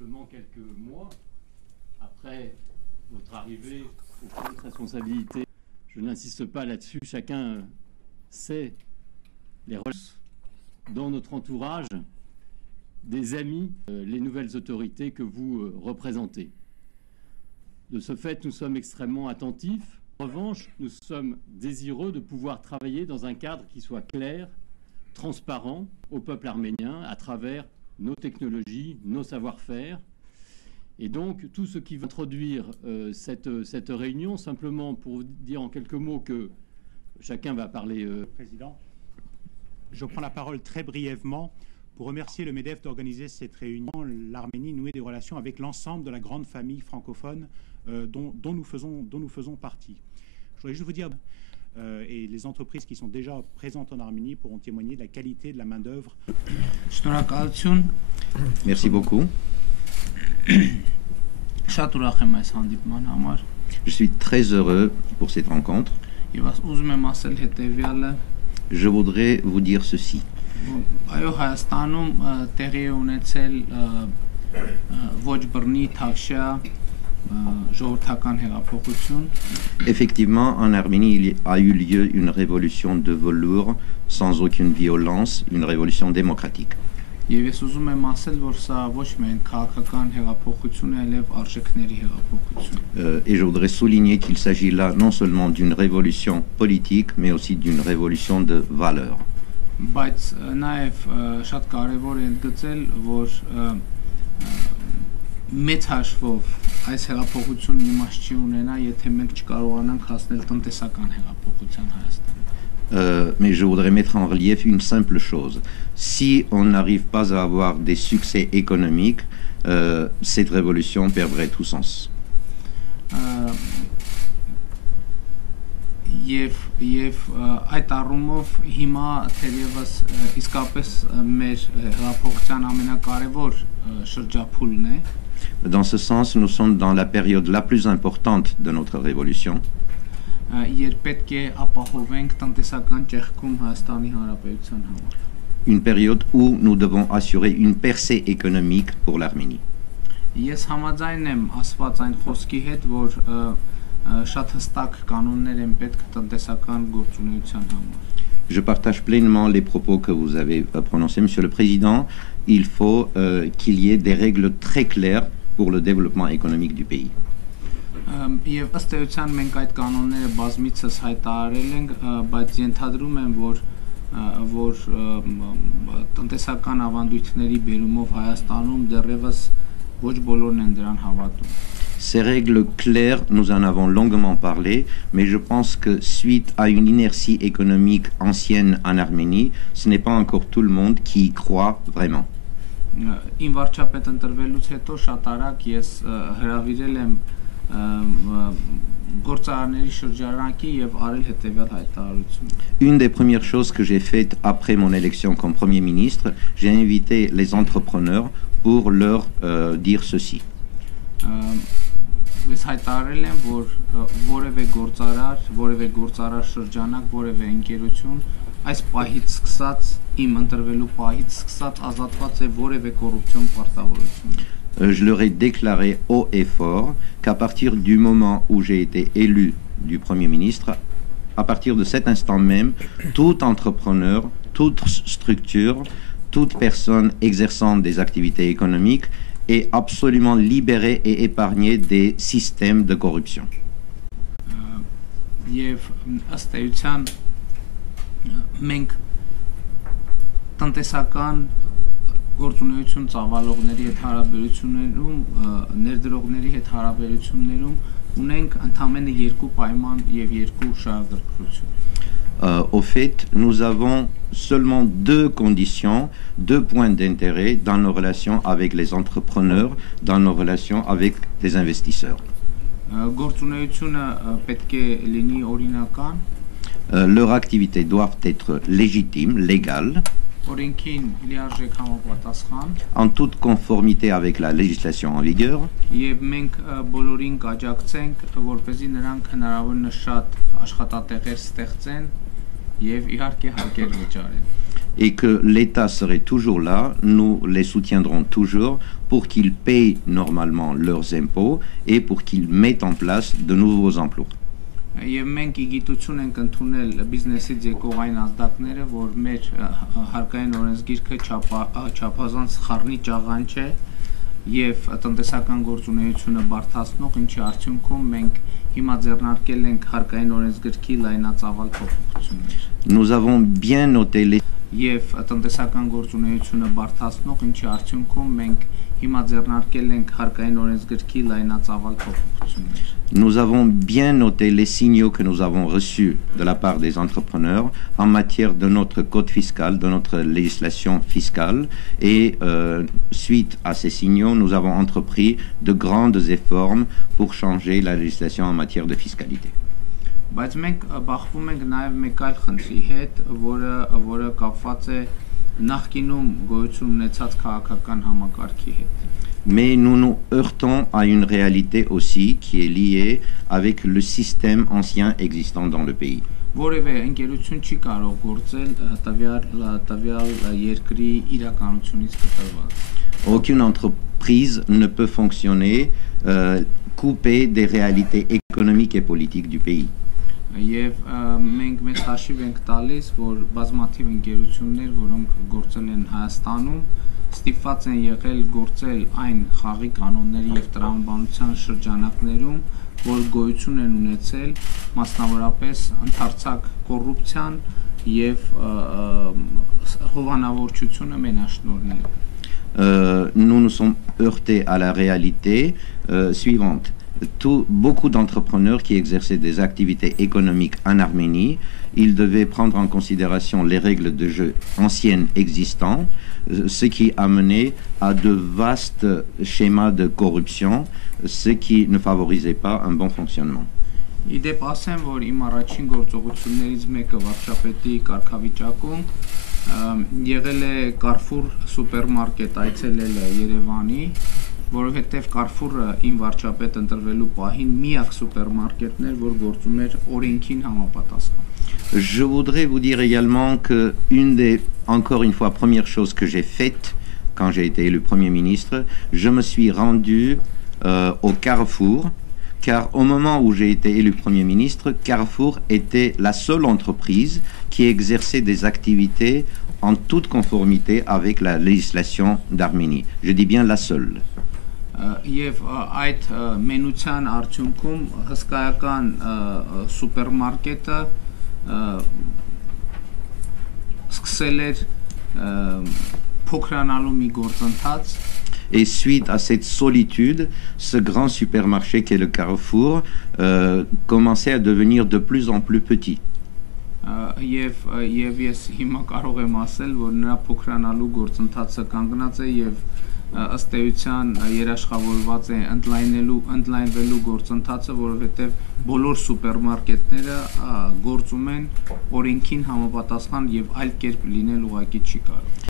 simplement quelques mois après votre arrivée aux hautes responsabilités. Je n'insiste pas là-dessus, chacun sait les relations dans notre entourage, des amis, les nouvelles autorités que vous représentez. De ce fait, nous sommes extrêmement attentifs. En revanche, nous sommes désireux de pouvoir travailler dans un cadre qui soit clair, transparent au peuple arménien à travers nos technologies, nos savoir-faire. Et donc, tout ce qui va introduire cette réunion, simplement pour vous dire en quelques mots que chacun va parler. Président, je prends la parole très brièvement pour remercier le MEDEF d'organiser cette réunion. L'Arménie nouait des relations avec l'ensemble de la grande famille francophone dont nous faisons partie. Je voudrais juste vous dire, et les entreprises qui sont déjà présentes en Arménie pourront témoigner de la qualité de la main-d'œuvre. Merci beaucoup. Je suis très heureux pour cette rencontre. Je voudrais vous dire ceci. Effectivement, en Arménie, il a eu lieu une révolution de velours sans aucune violence, une révolution démocratique. Et je voudrais souligner qu'il s'agit là non seulement d'une révolution politique, mais aussi d'une révolution de valeurs. Mais je voudrais mettre en relief une simple chose. Si on n'arrive pas à avoir des succès économiques, cette révolution perdrait tout sens. Dans ce sens, nous sommes dans la période la plus importante de notre révolution. Une période où nous devons assurer une percée économique pour l'Arménie. Je partage pleinement les propos que vous avez prononcés, Monsieur le Président. Il faut qu'il y ait des règles très claires pour le développement économique du pays. Եվ ըստ էության մենք այդ կանոնները բազմիցս հայտարարել ենք, բայց ենթադրում եմ, որ տնտեսական ավանդույթների բերումով Հայաստանում դեռևս ոչ բոլորն են դրան հավատում. Ces règles claires, nous en avons longuement parlé, mais je pense que suite à une inertie économique ancienne en Arménie, ce n'est pas encore tout le monde qui y croit vraiment. Իմ վարչապետ ընտրվելուց հետո շատ արագ ես հրավիրել եմ Une des premières choses que j'ai faites après mon élection comme Premier ministre, j'ai invité les entrepreneurs pour leur dire ceci. Այս պահից սկսած իմ ընտրվելու պահից սկսած ազատված է որևէ կոռուպցիոն պարտավորություն. Je leur ai déclaré haut et fort qu'à partir du moment où j'ai été élu du Premier ministre, à partir de cet instant même, tout entrepreneur, toute structure, toute personne exerçant des activités économiques est absolument libérée et épargnée des systèmes de corruption. Մենք տնտեսական գործունեություն ծավալողների հետ հարաբերություններում, ներդրողների հետ հարաբերություններում ունենք ընդամենը երկու պայման եւ երկու շահագրգռություն. Au fait, nous avons seulement deux conditions, deux points d'intérêt dans nos relations avec les entrepreneurs, dans nos relations avec les investisseurs. Գործունեությունը պետք է լինի օրինական. Leurs activités doivent être légitimes, légales, en toute conformité avec la législation en vigueur. et que l'État serait toujours là, nous les soutiendrons toujours pour qu'ils payent normalement leurs impôts et pour qu'ils mettent en place de nouveaux emplois. Եվ մենք իգիտություն ենք ընդունել բիզնեսից եկող այն ազդակները, որ մեր հարկային օրենսգիրքը չափազանց խառնի ճաղանջ է եւ տնտեսական գործունեությունը բարդացնող, ինչի արդյունքում մենք հիմա ձեռնարկել ենք հարկային օրենսգրքի լայնածավալ փոփոխություններ։ Nous avons bien noté les Եվ տնտեսական գործունեությունը բարդացնող, ինչի արդյունքում մենք հիմա ձեռնարկել ենք հարկային օրենսգրքի լայնածավալ փոփոխություններ։ Nous avons bien noté les signaux que nous avons reçus de la part des entrepreneurs en matière de notre code fiscal, de notre législation fiscale. Et suite à ces signaux, nous avons entrepris de grands efforts pour changer la législation en matière de fiscalité. Բայց մենք բախվում ենք նաև մեկ այլ խնդրի հետ, որը կապված է նախկինում գոյություն ունեցած քաղաքական համակարգի հետ։ Mais nous nous heurtons à une réalité aussi qui est liée avec le système ancien existant dans le pays. Որևէ ընկերություն չի կարող գործել տվյալ երկրի իրականությունից կտրված։ Aucune entreprise ne peut fonctionner coupée des réalités économiques et politiques du pays. Եվ մենք մեզ հաշիվ ենք տալիս, որ բազմաթիվ ընկերություններ, որոնք գործել են Հայաստանում, ստիպված են եղել գործել այն խաղի կանոնների եւ տրամաբանության շրջանակներում, որ գոյություն են ունեցել մասնավորապես ընդարձակ կոռուպցիան եւ հովանավորչությունը մենաշնորհներով։ Nous nous sommes heurtés à la réalité suivante. Beaucoup d'entrepreneurs qui exerçaient des activités économiques en Arménie, ils devaient prendre en considération les règles de jeu anciennes existantes, ce qui amenait à de vastes schémas de corruption, ce qui ne favorisait pas un bon fonctionnement. Իդեպ ասեմ, որ իմ առաջին գործողություններից մեկը վարչապետի կարգավիճակում եղել է Carrefour սուպերմարկետ այցելելը Երևանի, որովհետև Carrefour-ը իմ վարչապետ ընտրվելու պահին միակ սուպերմարկետն էր, որ գործում էր օրենքին համապատասխան։ Je voudrais vous dire également que encore une fois, première chose que j'ai faite quand j'ai été élu Premier ministre, je me suis rendu au Carrefour, car au moment où j'ai été élu Premier ministre, Carrefour était la seule entreprise qui exerçait des activités en toute conformité avec la législation d'Arménie. Je dis bien la seule. Եվ այդ մենության արդյունքում հսկայական սուպերմարկետը սկսել էր փոքրանալու մի գործընթաց։ Et suite à cette solitude, ce grand supermarché qu'est le Carrefour commençait à devenir de plus en plus petit. Եվ ես հիմա կարող եմ ասել, որ նրա փոքրանալու գործընթացը կանգնած է եւ ըստ էության երաշխավորված է ընդլայնվելու գործընթացը, որովհետև բոլոր սուպերմարկետները գործում են օրենքին համապատասխան եւ այլ կերպ լինել ուղղակի չի կարող։